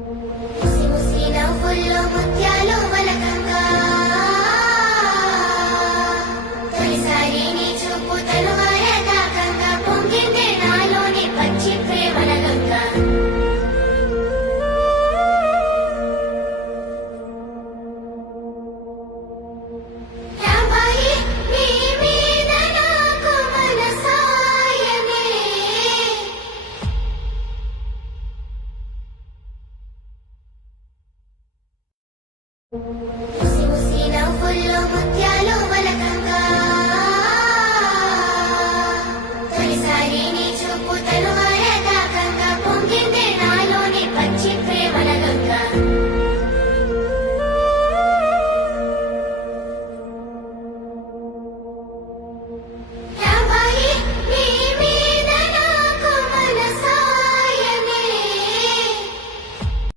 ముసి ముసి నవ్వుల్లో ముత్యాలు మలకంగా తొలిసారి నీ చూపు తనువార దాకంగా పొంగిందే నాలోని పచ్చి ప్రేమల గంగా రాంబాయి నీ మీద నాకు మనసాయనే